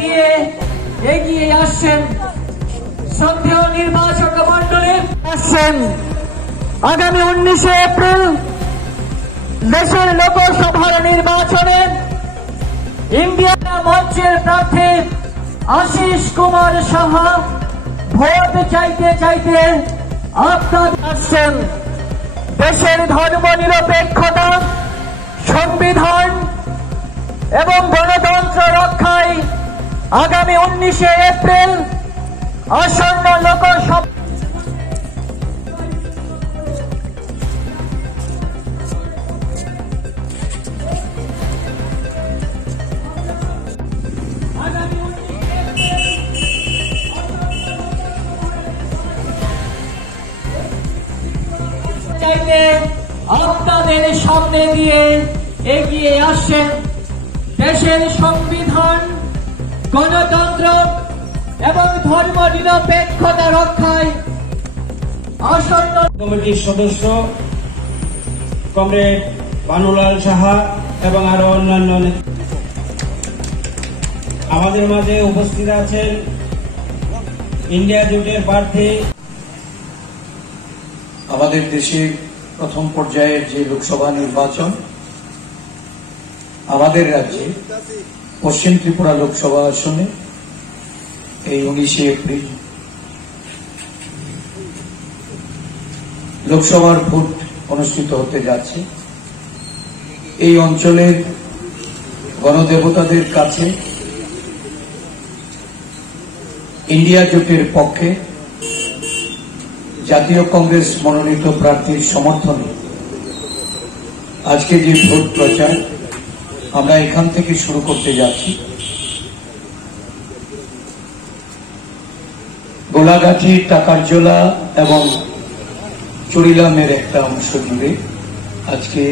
দিয়ে এগিয়ে আসছেন শ্রদ্ধেয় নির্বাচক মন্ডলী আসছেন আগামী 19 এপ্রিল দেশের লোকসভার নির্বাচনে ইন্ডিয়া মঞ্চের প্রার্থী আশিস কুমার সাহা ভোট চাইতে চাইতে আপনার আসছেন দেশের ধর্মনিরপেক্ষতা সংবিধান এবং গণতন্ত্র রক্ষায় আগামী 19 এপ্রিল আসন্ন লোকসভা চাইতে আপনাদের সামনে দিয়ে এগিয়ে আসছেন দেশের সংবিধান গণতন্ত্র এবং ধর্মনিরপেক্ষতা রক্ষায় আসন্ন কমিটির সদস্য কমরেড বানুলাল সাহা এবং আরো অন্যান্য আমাদের মাঝে উপস্থিত আছেন ইন্ডিয়া জোটের প্রার্থী। আমাদের দেশে প্রথম পর্যায়ের যে লোকসভা নির্বাচন আমাদের রাজ্যে পশ্চিম ত্রিপুরা লোকসভা আসনে এই 19 এপ্রিল লোকসভার ভোট অনুষ্ঠিত হতে যাচ্ছে। এই অঞ্চলের গণদেবতাদের কাছে ইন্ডিয়া জোটের পক্ষে জাতীয় কংগ্রেস মনোনীত প্রার্থীর সমর্থনে আজকে যে ভোট প্রচার আমরা এখান থেকে শুরু করতে যাচ্ছি। গোলাঘাটি, টাকারজোলা এবং চুরিলামের একটা অংশ জুড়ে আজকে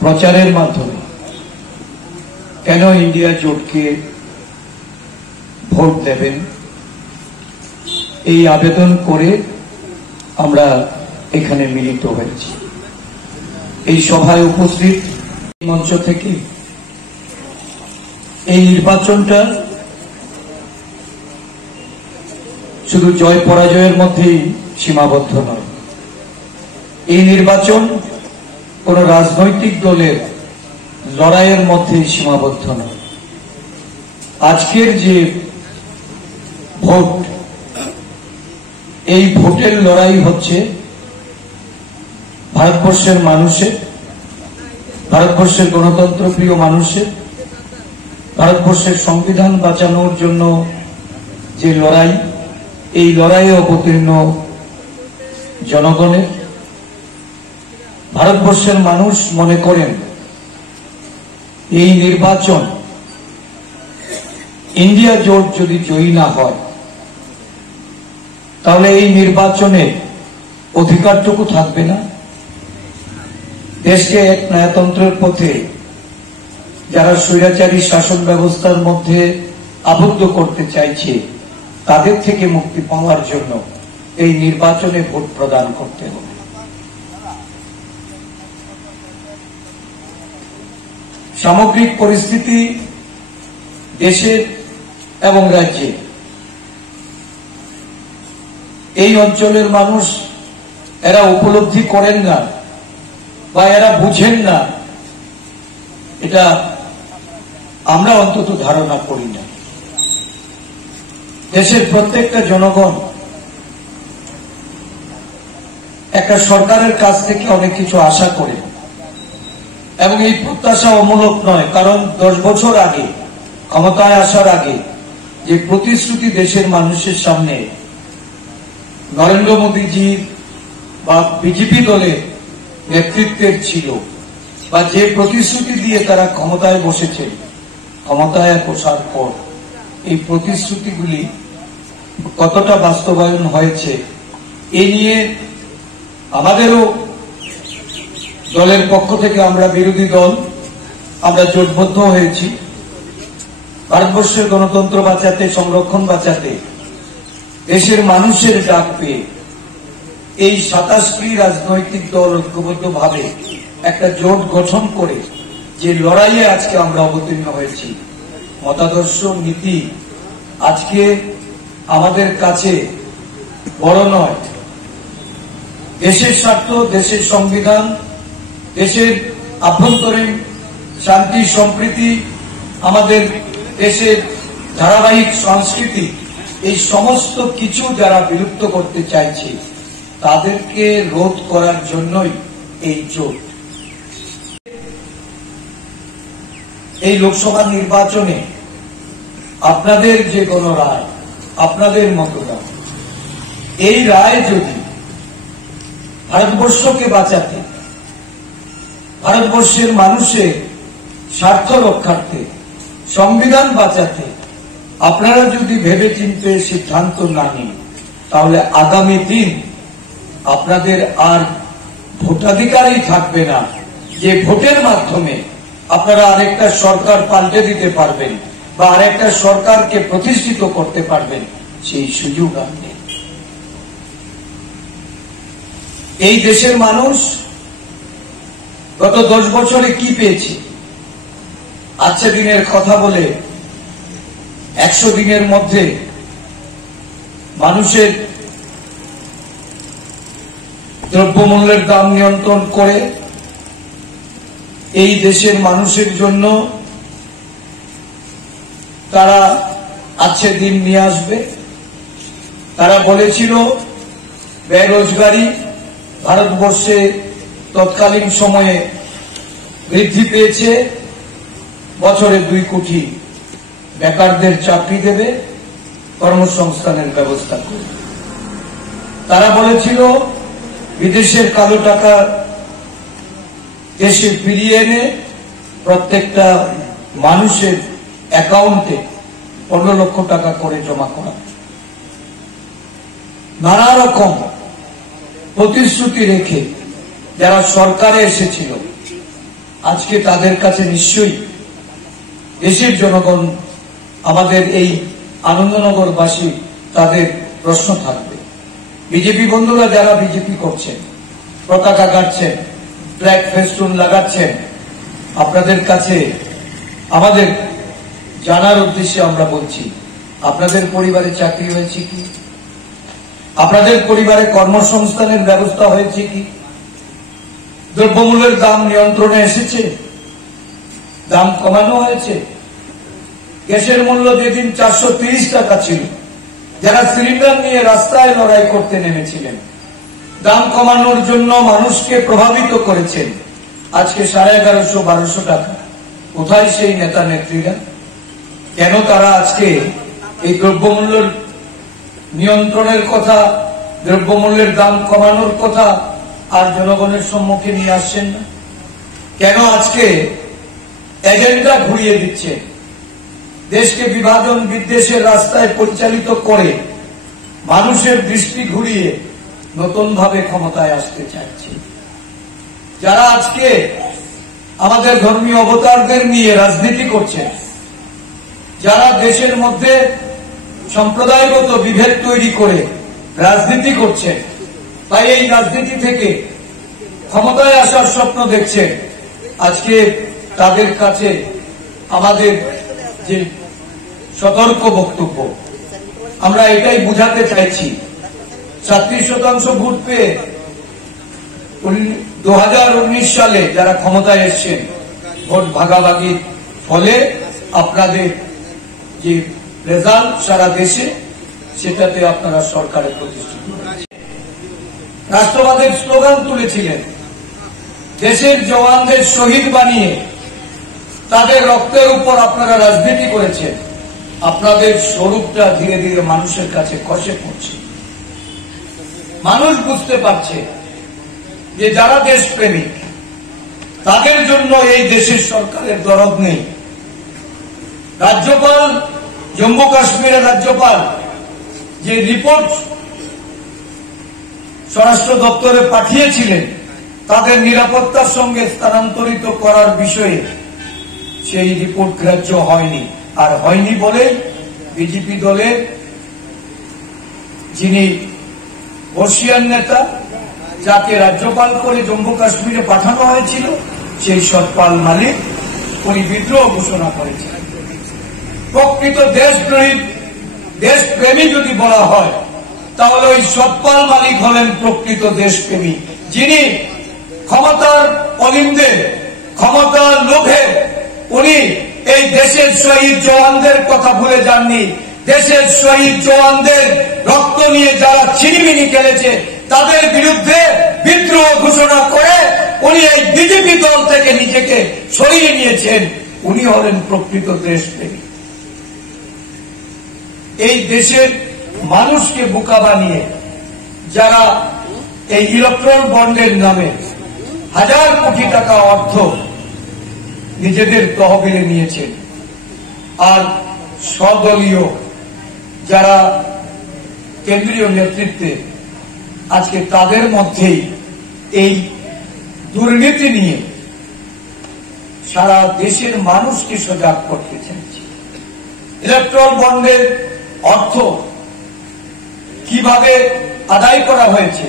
প্রচারের মাধ্যমে কেন ইন্ডিয়া জোটকে ভোট দেবেন এই আবেদন করে আমরা এখানে মিলিত হয়েছি। এই সভায় উপস্থিত মঞ্চ থেকে এই নির্বাচনটা শুধু জয় পরাজয়ের মধ্যেই সীমাবদ্ধ নয়। এই নির্বাচন কোন রাজনৈতিক দলের লড়াইয়ের মধ্যেই সীমাবদ্ধ নয়। আজকের যে ভোট, এই ভোটের লড়াই হচ্ছে ভারতবর্ষের মানুষের, ভারতবর্ষের গণতন্ত্র প্রিয় মানুষের, ভারতবর্ষের সংবিধান বাঁচানোর জন্য যে লড়াই, এই লড়াইয়ে অবতীর্ণ জনগণের। ভারতবর্ষের মানুষ মনে করেন এই নির্বাচন ইন্ডিয়া জোট যদি জয়ী না হয় তাহলে এই নির্বাচনে অধিকারটুকু থাকবে না। দেশকে এক ন্যায়তন্ত্রের পথে যারা স্বৈরাচারী শাসন ব্যবস্থার মধ্যে আবদ্ধ করতে চাইছে তাদের থেকে মুক্তি পাওয়ার জন্য এই নির্বাচনে ভোট প্রদান করতে হবে। সামগ্রিক পরিস্থিতি দেশের এবং রাজ্যে, এই অঞ্চলের মানুষ এরা উপলব্ধি করেন না বা এরা বুঝেন না, এটা আমরা অন্তত ধারণা করি না। দেশের প্রত্যেকটা জনগণ একটা সরকারের কাছ থেকে অনেক কিছু আশা করে এবং এই প্রত্যাশা অমূলক নয়, কারণ 10 বছর আগে ক্ষমতায় আসার আগে যে প্রতিশ্রুতি দেশের মানুষের সামনে নরেন্দ্র মোদীজির বা বিজেপি দলের নেতৃত্বের ছিল বা যে প্রতিশ্রুতি দিয়ে তারা ক্ষমতায় বসেছে, ক্ষমতায় বসার পর এই প্রতিশ্রুতিগুলি কতটা বাস্তবায়ন হয়েছে এ নিয়ে আমাদেরও দলের পক্ষ থেকে আমরা বিরোধী দল আমরা জোটবদ্ধ হয়েছি ভারতবর্ষের গণতন্ত্র বাঁচাতে, সংরক্ষণ বাঁচাতে, দেশের মানুষের ডাক পেয়ে এই 27টি রাজনৈতিক দল ঐক্যবদ্ধভাবে একটা জোট গঠন করে যে লড়াইয়ে আজকে আমরা অবতীর্ণ হয়েছি মতাদর্শ নীতি আজকে আমাদের কাছে বড় নয়। দেশের স্বার্থ, দেশের সংবিধান, দেশের আভ্যন্তরীণ শান্তি সম্প্রীতি, আমাদের দেশের ধারাবাহিক সংস্কৃতি, এই সমস্ত কিছু যারা বিলুপ্ত করতে চাইছে তাদেরকে রোধ করার জন্যই এই জোট। এই লোকসভা নির্বাচনে আপনাদের যে কোনো রায়, আপনাদের মতদান, এই রায় যদি ভারতবর্ষকে বাঁচাতে, ভারতবর্ষের মানুষের স্বার্থ রক্ষার্থে, সংবিধান বাঁচাতে আপনারা যদি ভেবেচিন্তে সিদ্ধান্ত না নিন, তাহলে আগামী দিন আপনাদের আর ভোটাধিকারই থাকবে না যে ভোটের মাধ্যমে আপনারা আরেকটা সরকার পাল্টে দিতে পারবেন বা আরেকটা সরকারকে প্রতিষ্ঠিত করতে পারবেন, সেই সুযোগ আর নেই। এই দেশের মানুষ গত 10 বছরে কি পেয়েছে? আজকে দিনের কথা বলে 100 দিনের মধ্যে মানুষের দ্রব্যমূল্যের দাম নিয়ন্ত্রণ করে এই দেশের মানুষের জন্য তারা আজকে দিন নিয়ে আসবে। তারা বলেছিল বেরোজগারি ভারতবর্ষে তৎকালীন সময়ে বৃদ্ধি পেয়েছে, বছরে 2 কোটি বেকারদের চাকরি দেবে, কর্মসংস্থানের ব্যবস্থা করবে। তারা বলেছিল বিদেশের কালো টাকা দেশে ফিরিয়ে এনে প্রত্যেকটা মানুষের অ্যাকাউন্টে 15 লক্ষ টাকা করে জমা করা। নানা রকম প্রতিশ্রুতি রেখে যারা সরকারে এসেছিল, আজকে তাদের কাছে নিশ্চয়ই দেশের জনগণ, আমাদের এই আনন্দনগরবাসী, তাদের প্রশ্ন থাকবে। বিজেপি বন্ধুরা যারা বিজেপি করছেন, পতাকা কাটছেন, ফ্ল্যাগ ফেস্টুন লাগাচ্ছেন, আপনাদের কাছে আমাদের জানার উদ্দেশ্যে আমরা বলছি, আপনাদের পরিবারে চাকরি হয়েছে কি? আপনাদের পরিবারে কর্মসংস্থানের ব্যবস্থা হয়েছে কি? দ্রব্যমূল্যের দাম নিয়ন্ত্রণে এসেছে? দাম কমানো হয়েছে? গ্যাসের মূল্য যেদিন 430 টাকা ছিল, যারা সিলিন্ডার নিয়ে রাস্তায় লড়াই করতে নেমেছিলেন, দাম কমানোর জন্য মানুষকে প্রভাবিত করেছেন, আজকে 1150-1200 টাকা। কোথায় সেই নেতা নেত্রীরা? কেন তারা আজকে এই দ্রব্যমূল্যের নিয়ন্ত্রণের কথা, দ্রব্যমূল্যের দাম কমানোর কথা আর জনগণের সম্মুখে নিয়ে আসছেন না? কেন আজকে এজেন্ডা ঘুরিয়ে দিচ্ছে, দেশকে বিভাজন বিদ্বেষের রাস্তায় পরিচালিত করে মানুষের দৃষ্টি ঘুরিয়ে নতুন ভাবে ক্ষমতায় আসতে চাইছে? যারা আজকে আমাদের ধর্মীয় অবতারদের নিয়ে রাজনীতি করছে, যারা দেশের মধ্যে সম্প্রদায়গত বিভেদ তৈরি করে রাজনীতি করছে, তাই এই রাজনীতি থেকে ক্ষমতায় আসার স্বপ্ন দেখছে, আজকে তাদের কাছে আমাদের যে সতর্ক বক্তব্য, আমরা এটাই বুঝাতে চাইছি। 37% ভোট পেয়ে 2019 সালে যারা ক্ষমতায় এসছেন, ভোট ভাগাভাগির ফলে আপনাদের যে রেজাল্ট সারা দেশে, সেটাতে আপনারা সরকারে প্রতিষ্ঠিত হয়েছে। রাষ্ট্রবাদের স্লোগান তুলেছিলেন, দেশের জওয়ানদের শহীদ বানিয়ে তাদের রক্তের উপর আপনারা রাজনীতি করেছেন। আপনাদের স্বরূপটা ধীরে ধীরে মানুষের কাছে খসে পড়ছে। মানুষ বুঝতে পারছে যে যারা দেশপ্রেমিক, তাদের জন্য এই দেশের সরকারের দরদ নেই। রাজ্যপাল, জম্মু কাশ্মীরের রাজ্যপাল যে রিপোর্ট স্বরাষ্ট্র দপ্তরে পাঠিয়েছিলেন তাদের নিরাপত্তার সঙ্গে স্থানান্তরিত করার বিষয়ে, সেই রিপোর্ট গ্রাহ্য হয়নি। আর হয়নি বলে বিজেপি দলের যিনি বর্ষিয়ান নেতা, যাকে রাজ্যপাল করে জম্মু কাশ্মীরে পাঠানো হয়েছিল, সেই সতপাল মালিক উনি বিদ্রোহ ঘোষণা করেছেন। প্রকৃত দেশপ্রেমী যদি বলা হয় তাহলে ওই সতপাল মালিক হলেন প্রকৃত দেশপ্রেমী, যিনি ক্ষমতার অলিন্দে, ক্ষমতার লোভে উনি এই দেশের শহীদ জওয়ানদের কথা ভুলে যাননি। দেশের শহীদ জওয়ানদের রক্ত নিয়ে যারা ছিনিমিনি খেলেছে তাদের বিরুদ্ধে বিদ্রোহ ঘোষণা করে উনি এই বিজেপি দল থেকে নিজেকে সরিয়ে নিয়েছেন। উনি হলেন প্রকৃত দেশপ্রেমী। এই দেশের মানুষকে বোকা বানিয়ে যারা এই ইলেকট্রল বন্ডের নামে হাজার কোটি টাকা অর্থ নিজেদের তহবিলে নিয়েছেন, আর স্বদলীয় যারা কেন্দ্রীয় নেতৃত্বে আজকে তাদের মধ্যেই এই দুর্নীতি নিয়ে সারা দেশের মানুষকে সজাগ করতে চাইছে। ইলেকট্রল বন্ডের অর্থ কিভাবে আদায় করা হয়েছে,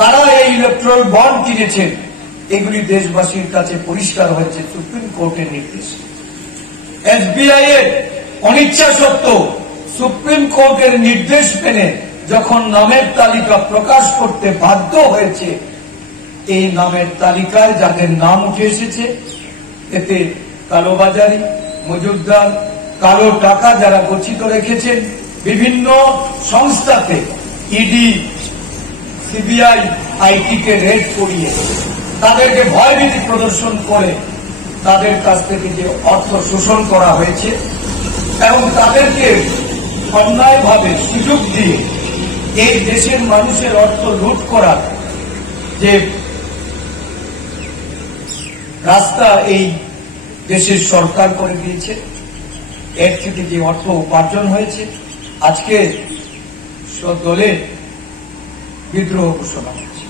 কারা এই ইলেকট্রল বন্ড কিনেছেন, এগুলি দেশবাসীর কাছে পরিষ্কার হয়েছে সুপ্রিম কোর্টের নির্দেশে। এসবিআই এর অনিচ্ছা সত্ত্বেও সুপ্রিম কোর্টের নির্দেশ মেনে যখন নামের তালিকা প্রকাশ করতে বাধ্য হয়েছে, এই নামের তালিকায় যাদের নাম উঠে এসেছে এতে কালোবাজারি, মজুদদার, কালো টাকা যারা গচ্ছিত রেখেছেন বিভিন্ন সংস্থাতে, ইডি, সিবিআই, আইটি কে রেড করিয়ে তাদেরকে ভয়ভীতি প্রদর্শন করে তাদের কাছ থেকে যে অর্থ শোষণ করা হয়েছে এবং তাদেরকে অন্যায়ভাবে সুযোগ দিয়ে এই দেশের মানুষের অর্থ লুট করার যে রাস্তা এই দেশের সরকার করে দিয়েছে, এর থেকে যে অর্থ উপার্জন হয়েছে আজকে সব দলে বিদ্রোহ ঘোষণা হচ্ছে।